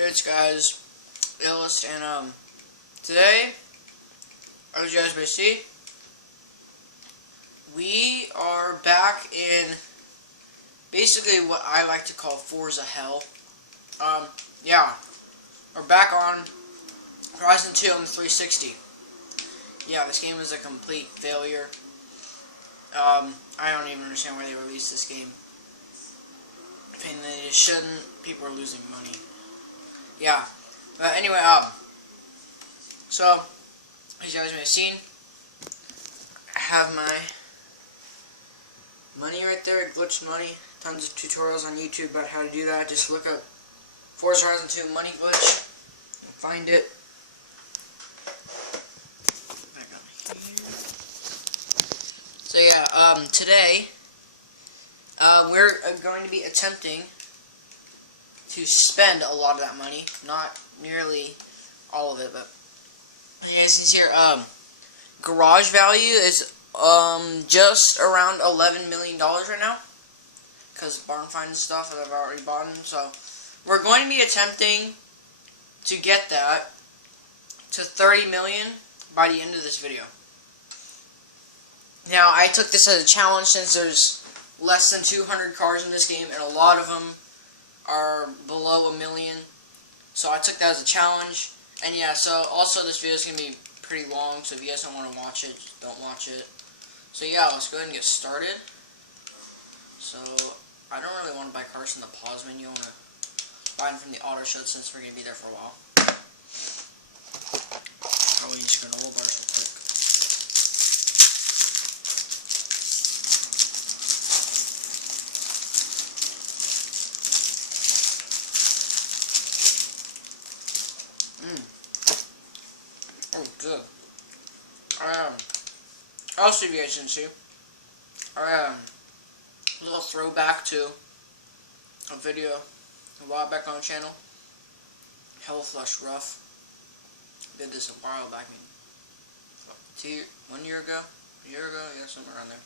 Hey, it's guys, Illust, and today, as you guys may see, we are back in basically what I like to call Forza Hell. Yeah, we're back on Horizon 2 on the 360. Yeah, this game is a complete failure. I don't even understand why they released this game. And they shouldn't. People are losing money. Yeah. But anyway, so, as you guys may have seen, I have my money right there, glitched money. Tons of tutorials on YouTube about how to do that. Just look up Forza Horizon 2 money glitch and find it. Back on here. So yeah, today, we're going to be attempting to spend a lot of that money. Not nearly all of it, but you guys can see here, garage value is just around $11 million right now, because barn finds and stuff that I've already bought them. So we're going to be attempting to get that to 30 million by the end of this video. Now, I took this as a challenge since there's less than 200 cars in this game, and a lot of them are below $1 million. So I took that as a challenge. And yeah, so also this video is going to be pretty long, so if you guys don't want to watch it, just don't watch it. So yeah, let's go ahead and get started. So, I don't really want to buy cars from the pause menu. I want to buy them from the auto show since we're going to be there for a while. Probably just granola bars real quick. Oh, good. Also, if you guys didn't see, a little throwback to a video a while back on the channel. Hell Flush Rough. Did this a while back. 1 year ago? A year ago? Yeah, somewhere around there.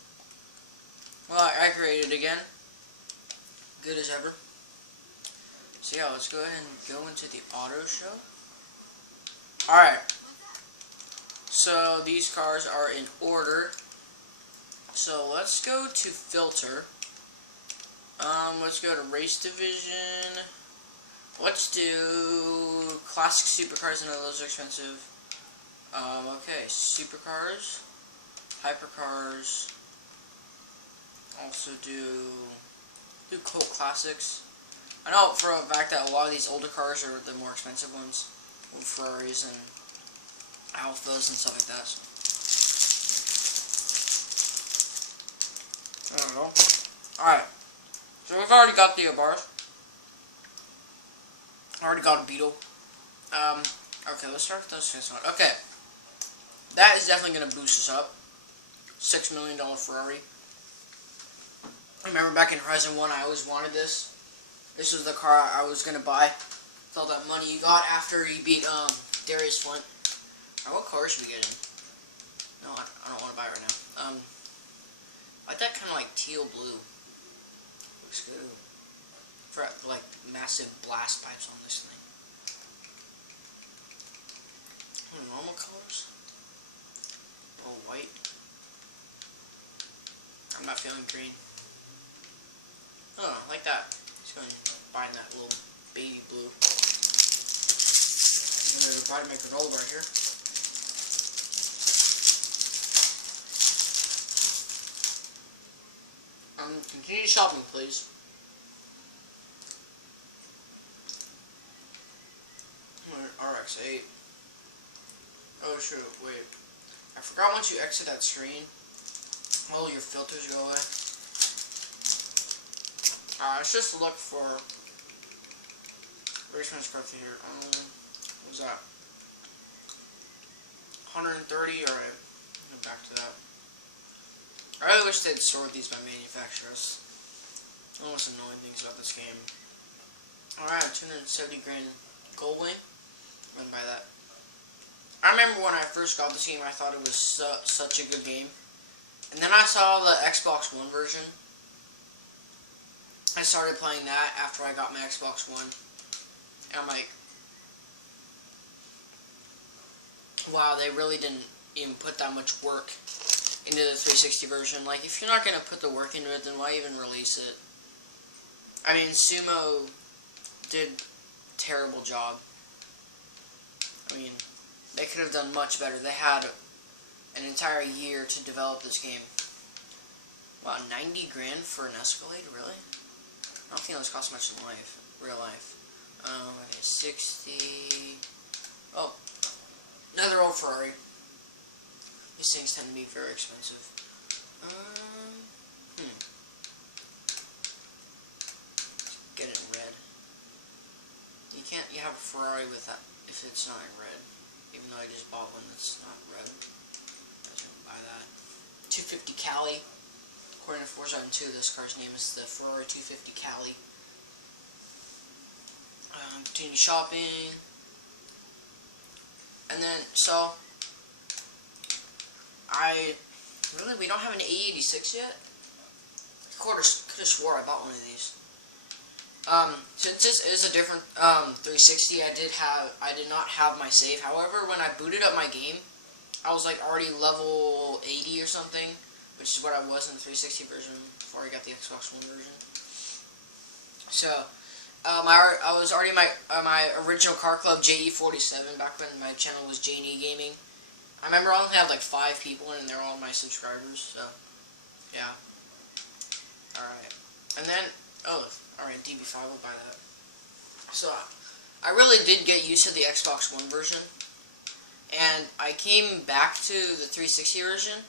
Well, I created it again. Good as ever. So yeah, let's go ahead and go into the auto show. Alright. So these cars are in order. So let's go to filter. Let's go to race division. Let's do classic supercars. I know those are expensive. Okay, supercars, hypercars. Also do cult classics. I know for a fact that a lot of these older cars are the more expensive ones, with Ferraris and Alphas and stuff like that. So. I don't know. Alright. So we've already got the bars. I already got a Beetle. Okay, let's start with this one. Okay. That is definitely going to boost us up. $6 million Ferrari. I remember back in Horizon 1, I always wanted this. This was the car I was going to buy. With all that money you got after you beat Darius Flint. Alright, what car should we get in? No, I don't want to buy it right now. I like that kind of like teal blue. Looks good. For like massive blast pipes on this thing. Normal colors. Oh, white. I'm not feeling green. Oh, like that. Just going to buy that little baby blue. I'm going to buy my granola bar here. Continue shopping, please. RX-8. Oh, shoot, wait. I forgot once you exit that screen, all your filters go away. Let's just look for Raceman's Crafty here. What was that? 130? Alright. Go back to that. I really wish they'd sort these by manufacturers. One of the most annoying things about this game. Alright, 270 grand gold wing. Run by that. I remember when I first got this game, I thought it was such a good game. And then I saw the Xbox One version. I started playing that after I got my Xbox One. And I'm like, wow, they really didn't even put that much work into the 360 version. Like, if you're not going to put the work into it, then why even release it? I mean, Sumo did a terrible job. I mean, they could have done much better. They had an entire year to develop this game. Wow, 90 grand for an Escalade? Really? I don't think those cost much in real life. Okay, 60... Oh, another old Ferrari. These things tend to be very expensive. Get it in red. You have a Ferrari with that if it's not in red. Even though I just bought one that's not red. I was gonna buy that. 250 Cali. According to Forza 2, this car's name is the Ferrari 250 Cali. Continue shopping. And then, so, we don't have an A86 yet? I could have swore I bought one of these. Since this is a different 360, I did not have my save. However, when I booted up my game, I was like already level 80 or something, which is what I was in the 360 version before I got the Xbox One version. So, I was already my original car club JE47 back when my channel was J&E Gaming. I remember I only had like 5 people in, and they're all my subscribers. So, yeah. All right, and then alright, DB5, I'll buy that. So, I really did get used to the Xbox One version, and I came back to the 360 version,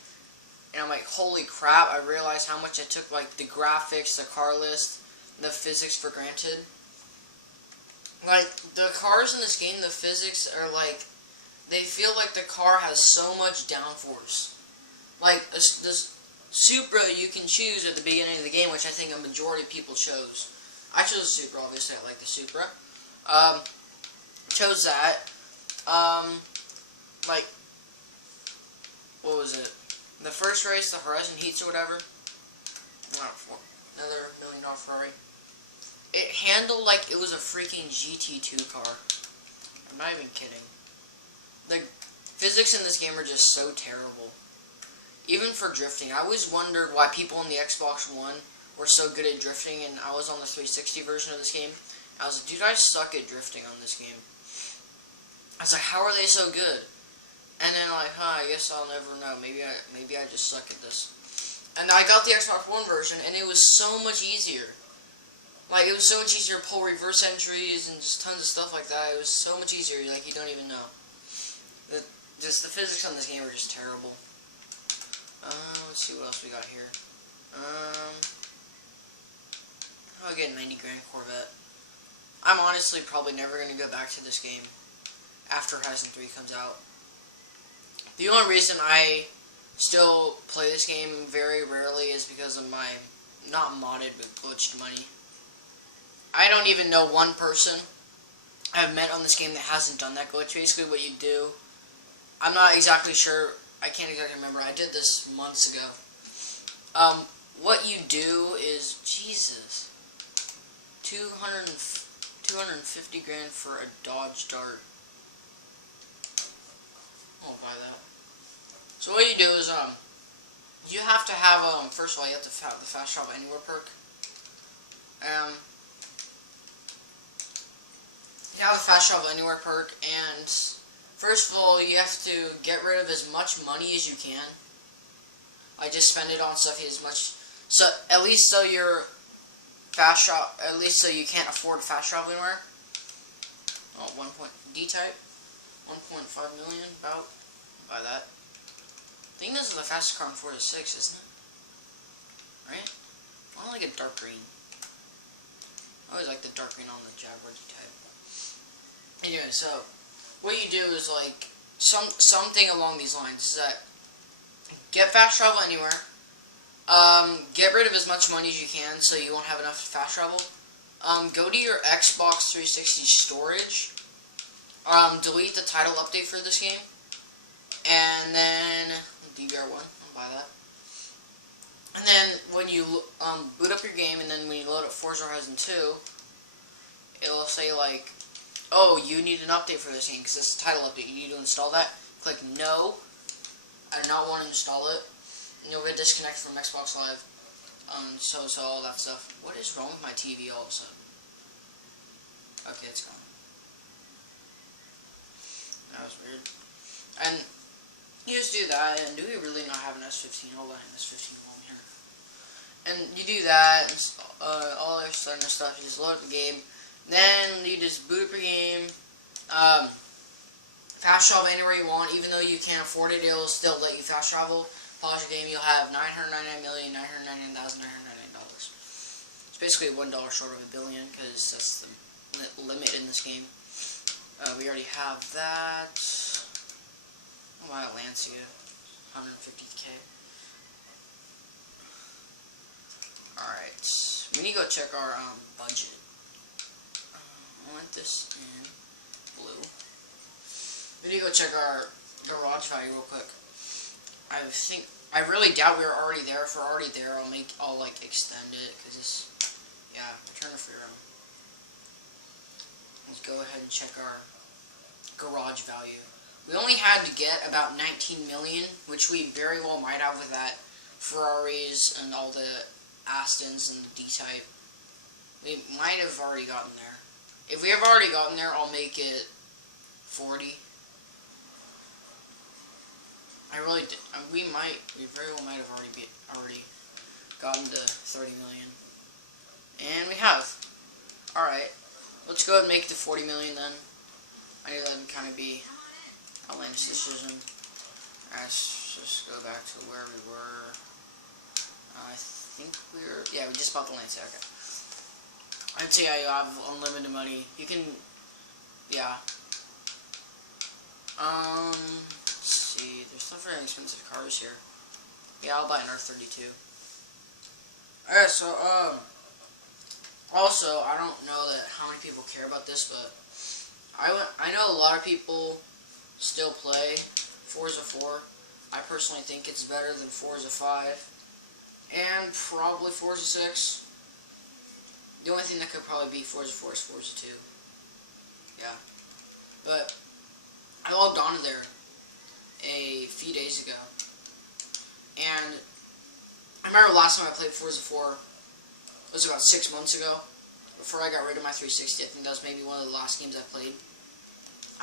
and I'm like, holy crap, I realized how much I took, like, the graphics, the car list, the physics for granted. Like, the cars in this game, the physics are like, they feel like the car has so much downforce. Like, this Supra you can choose at the beginning of the game, which I think a majority of people chose. I chose the Supra, obviously, I like the Supra. Chose that. Like, what was it? The first race, the Horizon Heats or whatever. Another $1 million Ferrari. It handled like it was a freaking GT2 car. I'm not even kidding. The physics in this game are just so terrible. Even for drifting, I always wondered why people on the Xbox One were so good at drifting, and I was on the 360 version of this game. I was like, dude, I suck at drifting on this game. I was like, how are they so good? And then like, I guess I'll never know. Maybe I just suck at this. And I got the Xbox One version, and it was so much easier. Like, it was so much easier to pull reverse entries and just tons of stuff like that. It was so much easier, like, you don't even know. The physics on this game are just terrible. Let's see what else we got here. I'll get a 90 grand Corvette. I'm honestly probably never going to go back to this game after Horizon 3 comes out. The only reason I still play this game very rarely is because of my, not modded, but glitched money. I don't even know one person I've met on this game that hasn't done that glitch. Basically what you do, I'm not exactly sure, I can't exactly remember, I did this months ago. What you do is, Jesus, 250 grand for a Dodge Dart. I'll buy that. So what you do is, you have to have, first of all, you have to have the Fast Travel Anywhere perk. You have the Fast Travel Anywhere perk, and first of all, you have to get rid of as much money as you can. I just spend it on stuff as much, so at least so you're at least so you can't afford fast travel anywhere. Oh, D-type, 1.5 million, about, buy that. I think this is the fastest car in Forza 6, isn't it? Right? I want like a dark green. I always like the dark green on the Jaguar D-type. Anyway, so what you do is like something along these lines is that get fast travel anywhere. Get rid of as much money as you can so you won't have enough fast travel. Go to your Xbox 360 storage. Delete the title update for this game. And then DBR1, I'll buy that. And then when you boot up your game, and then when you load up Forza Horizon 2, it'll say like, oh, you need an update for this game because it's the title update. You need to install that. click no. I do not want to install it. And you'll get disconnected from Xbox Live. So all that stuff. What is wrong with my TV all of a sudden? Okay, it's gone. That was weird. And you just do that, and do we really not have an S15? Hold on, S15 home here. And you do that, and all that sort of stuff. You just load up the game. Then you just boot up your game. Fast travel anywhere you want, even though you can't afford it, it'll still let you fast travel. Pause your game, you'll have $999,999,999. It's basically $1 short of $1 billion, because that's the limit in this game. We already have that. Oh wow, Lancia, 150k. Alright, we need to go check our budget. I want this in blue. We need to go check our garage value real quick. I really doubt we're already there. If we're already there, I'll like extend it, because this, yeah, turn the free room. Let's go ahead and check our garage value. We only had to get about 19 million, which we very well might have with that Ferraris and all the Astons and the D-Type. We might have already gotten there. If we have already gotten there, I'll make it 40. I really did. We very well might have already gotten to 30 million. And we have. Alright. Let's go ahead and make it to 40 million then. I knew that would kind of be a outlandish decision. Let's just go back to where we were. I think yeah, we just bought the Lancia, okay. I'd say I have unlimited money. You can, yeah. Let's see, there's not very expensive cars here. Yeah, I'll buy an R32. Alright, so, also, I don't know how many people care about this, but I know a lot of people still play Forza 4. I personally think it's better than Forza 5. And probably Forza 6. The only thing that could probably beat Forza 4 is Forza 2. Yeah. But I logged onto there a few days ago. And I remember last time I played Forza 4 was about 6 months ago. Before I got rid of my 360. I think that was maybe one of the last games I played.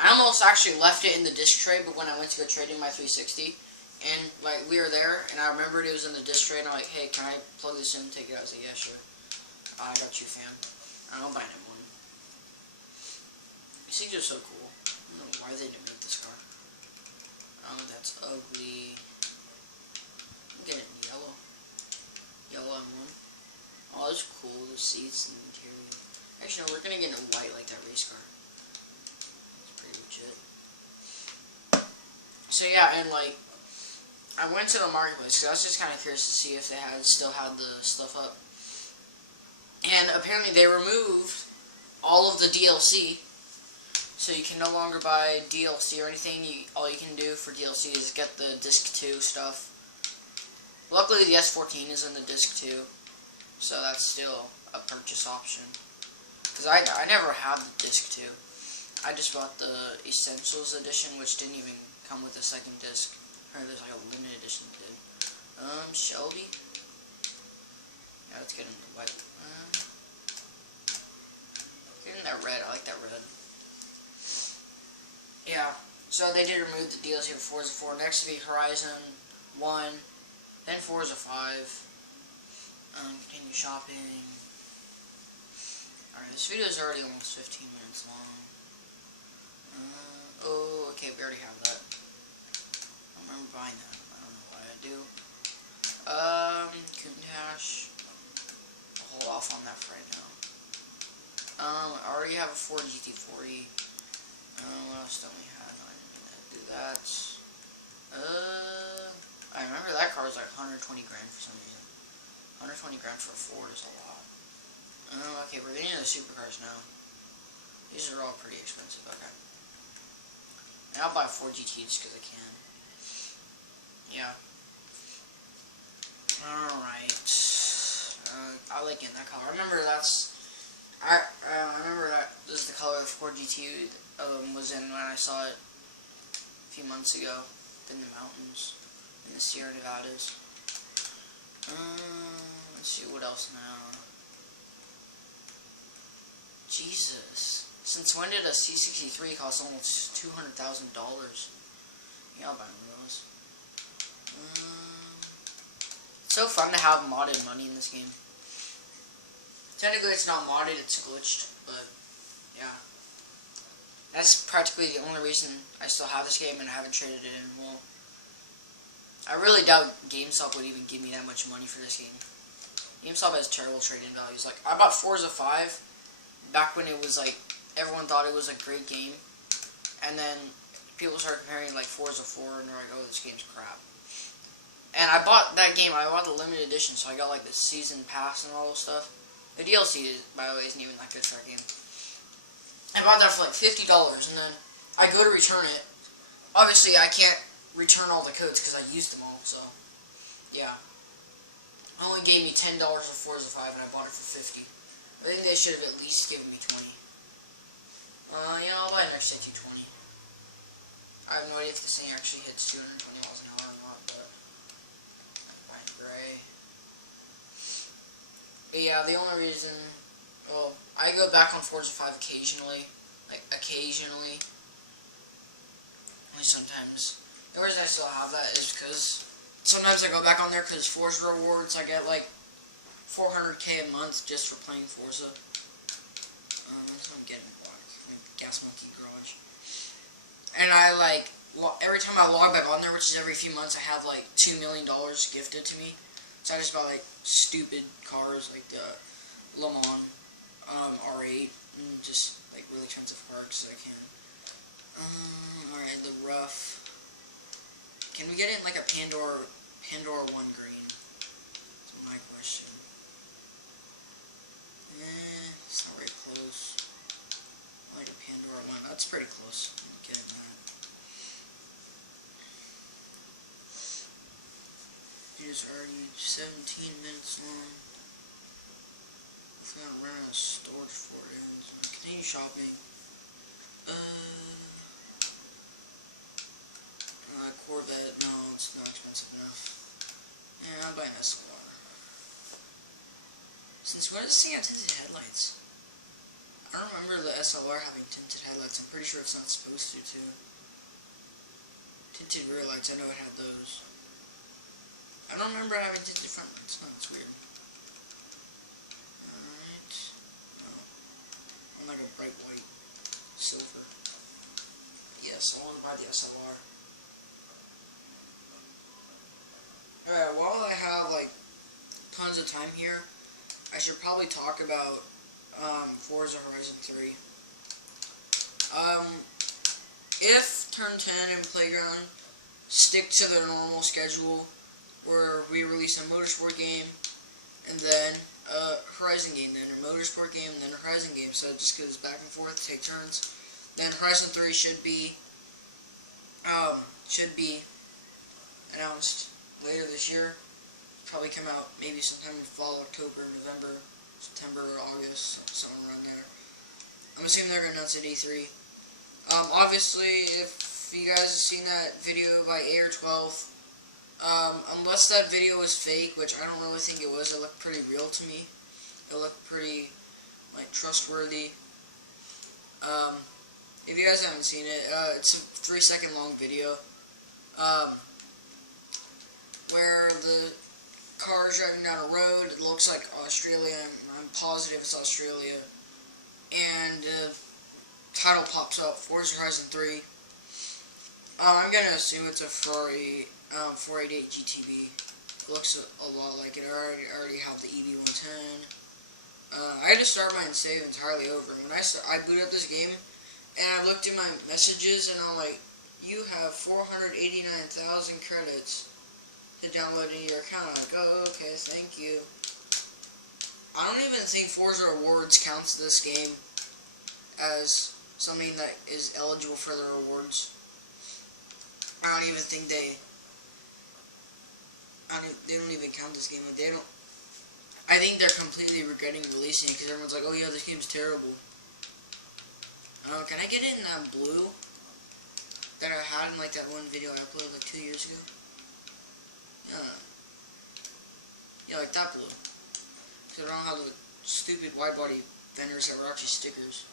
I almost actually left it in the disc tray, but when I went to go trade in my 360, and like we were there, and I remembered it was in the disc tray, and I'm like, hey, can I plug this in and take it out? I was like, yeah, sure. I got you, fam. I don't buy one. These things are so cool. I don't know why they didn't make this car. Oh, that's ugly. I'm getting yellow. Yellow M1. Oh, that's cool. The seats and the interior. Actually, no, we're gonna get a white like that race car. It's pretty legit. So yeah, and like, I went to the marketplace because I was just kind of curious to see if they still had the stuff up. And apparently they removed all of the DLC, so you can no longer buy DLC or anything. All you can do for DLC is get the disc 2 stuff. Luckily the S14 is in the disc 2, so that's still a purchase option. Because I never had the disc 2. I just bought the Essentials edition, which didn't even come with a second disc. Or there's like a limited edition that did. Shelby? Yeah, let's get in the white. Get in that red. I like that red. Yeah. So they did remove the DLC for Forza 4. Next will be Horizon 1. Then Forza 5. Continue shopping. Alright, this video is already almost 15 minutes long. Oh, okay, we already have that. I don't remember buying that. I don't know why I do. Countach. I'll hold off on that for right now. I already have a Ford GT40. What else don't we have? No, I didn't mean to do that. I remember that car was like 120 grand for some reason. 120 grand for a Ford is a lot. Okay, we're getting into the supercars now. These are all pretty expensive. Okay. And I'll buy a Ford GT just because I can. Yeah. Alright. I like getting that color. I remember I remember that this is the color the Ford GT was in when I saw it. few months ago in the mountains, in the Sierra Nevadas. Let's see what else now. Jesus. Since when did a C63 cost almost $200,000? Yeah, I'll buy one of those. It's so fun to have modded money in this game. Technically it's not modded, it's glitched, but yeah. That's practically the only reason I still have this game and I haven't traded it in. Well, I really doubt GameStop would even give me that much money for this game. GameStop has terrible trading values. Like, I bought Forza 5 back when it was like, everyone thought it was a great game. And then people started comparing like Forza 4 and they're like, oh, this game's crap. And I bought that game, I bought the limited edition, so I got like the season pass and all this stuff. The DLC, by the way, isn't even that good for that game. I bought that for like $50, and then I go to return it. Obviously, I can't return all the codes because I used them all, so yeah. It only gave me $10 for Forza 5, and I bought it for $50. I think they should have at least given me $20. Yeah, I'll buy an XJ 220. I have no idea if this thing actually hits 220 miles an hour or not, but I'm buying gray. Yeah, the only reason, well, I go back on Forza 5 occasionally, like occasionally, only sometimes. The reason I still have that is because sometimes I go back on there because Forza rewards, I get like 400k a month just for playing Forza. That's what I'm getting black, like Gas Monkey Garage. And I like, every time I log back on there, which is every few months, I have like $2 million gifted to me. So I just buy like stupid cars like the Le Mans R8 and just like really expensive cars because I can. Alright, the rough. Can we get it in like a Pandora 1 green? That's my question. It's not very close. I like a Pandora 1. That's pretty close. I'm getting that. It is already 17 minutes long. I'm gonna run out of storage for it. So continue shopping. Corvette, no, it's not expensive enough. Yeah, I'll buy an SLR. Since when does this thing have tinted headlights? I don't remember the SLR having tinted headlights. I'm pretty sure it's not supposed to, too. Tinted rear lights, I know it had those. I don't remember having tinted front lights. No, it's weird. Alright. Oh. I'm like a bright white silver. Yes, I want to buy the SLR. Alright, while I have like tons of time here, I should probably talk about Forza Horizon 3. If Turn 10 and Playground stick to their normal schedule, where we release a motorsport game and then a Horizon game, then a motorsport game, and then a Horizon game, so it just goes back and forth, take turns, then Horizon 3 should be announced later this year. Probably come out maybe sometime in fall, October, November, September, or August, something around there. I'm assuming they're going to announce it at E3. Obviously, if you guys have seen that video by AR12, unless that video was fake, which I don't really think it was, it looked pretty real to me. It looked pretty, like, trustworthy. If you guys haven't seen it, it's a 3-second long video. Where the car is driving down a road. It looks like Australia. I'm positive it's Australia. And the title pops up, Forza Horizon 3. I'm going to assume it's a Ferrari 488 GTB. It looks a lot like it. I already have the EB110. I had to start mine and save entirely over. When I booted up this game, and I looked at my messages, and I'm like, you have 489,000 credits to download into your account. I'm like, oh, okay, thank you. I don't even think Forza Rewards counts this game as something that is eligible for the rewards. I don't even think they don't even count this game. Like, they don't. I think they're completely regretting releasing it because everyone's like, oh yeah, this game's terrible. Can I get it in that blue? that I had in like that one video I uploaded like 2 years ago. Yeah, like that blue. Because I don't have the stupid wide body fenders that were actually stickers.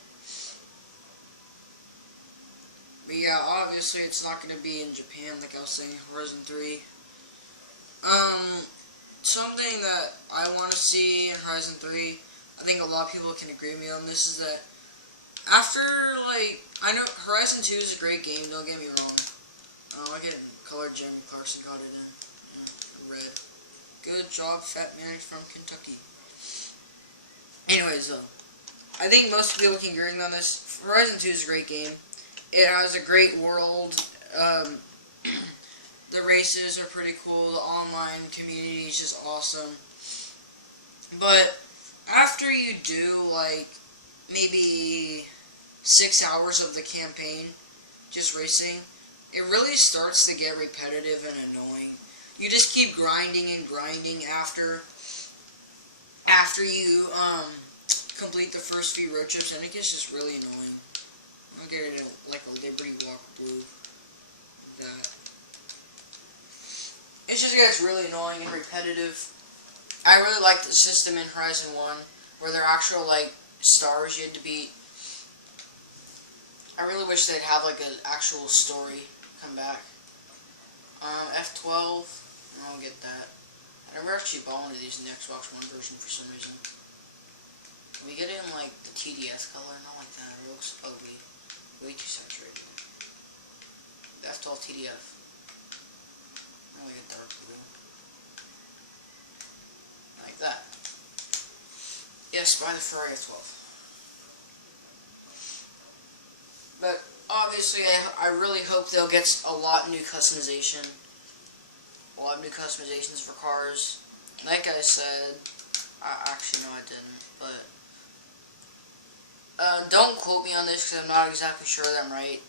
But yeah, obviously it's not going to be in Japan, like I was saying, Horizon 3. Something that I want to see in Horizon 3, I think a lot of people can agree with me on this, is that after, like, I know Horizon 2 is a great game, don't get me wrong. I get it in color, Jeremy Clarkson got it in. Yeah, red. Good job, fat man from Kentucky. Anyways, though, I think most people can agree on this. Horizon 2 is a great game. It has a great world. The races are pretty cool. The online community is just awesome. But after you do, like, maybe 6 hours of the campaign, just racing, it really starts to get repetitive and annoying. You just keep grinding and grinding after you complete the first few road trips, and it gets just really annoying. I'll get it like a Liberty Walk blue. That. It just gets really annoying and repetitive. I really like the system in Horizon 1, where there are actual, like, stars you had to beat. I really wish they'd have, like, an actual story come back. F12, I'll get that. I never actually bought one of these in the Xbox One version for some reason. We get it in, like, the TDS color, not like that. It looks ugly. Way too saturated. The F12 TDF. I like a dark blue. Like that. Yes, buy the Ferrari F12. But obviously, I really hope they'll get a lot new customization. A lot of new customizations for cars. Like I said, actually no I didn't, but don't quote me on this because I'm not exactly sure that I'm right.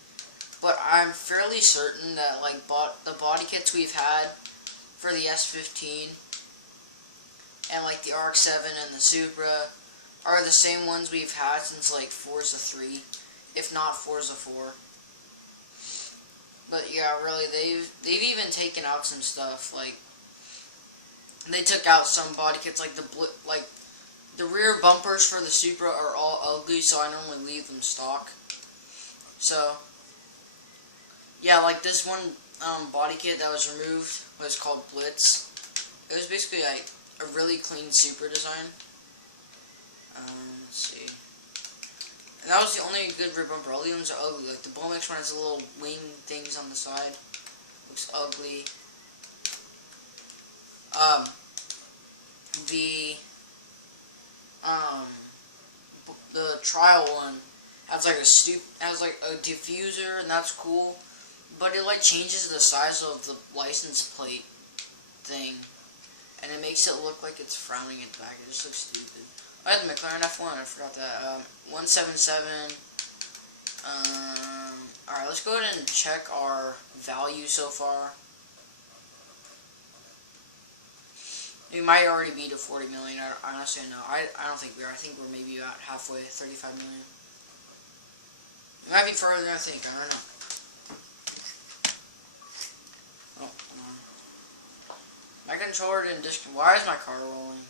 But I'm fairly certain that like the body kits we've had for the S15 and like the RX-7 and the Supra are the same ones we've had since like Forza 3, if not Forza 4. But yeah, really, they've even taken out some stuff. Like they took out some body kits, like the rear bumpers for the Supra are all ugly, so I normally leave them stock. So yeah, like this one body kit that was removed was called Blitz. It was basically like a really clean Supra design. Let's see. And that was the only good rear bumper. All the ones are ugly. Like the BMX one has the little wing things on the side. Looks ugly. The trial one has like a diffuser, and that's cool. But it like changes the size of the license plate thing, and it makes it look like it's frowning at the back. It just looks stupid. I had the McLaren F1, I forgot that. 177. Alright, let's go ahead and check our value so far. We might already be to 40 million. I honestly know. I don't think we are. I think we're maybe about halfway, 35 million. It might be further than I think. I don't know. Oh, hold on. My controller didn't disconnect. Why is my car rolling?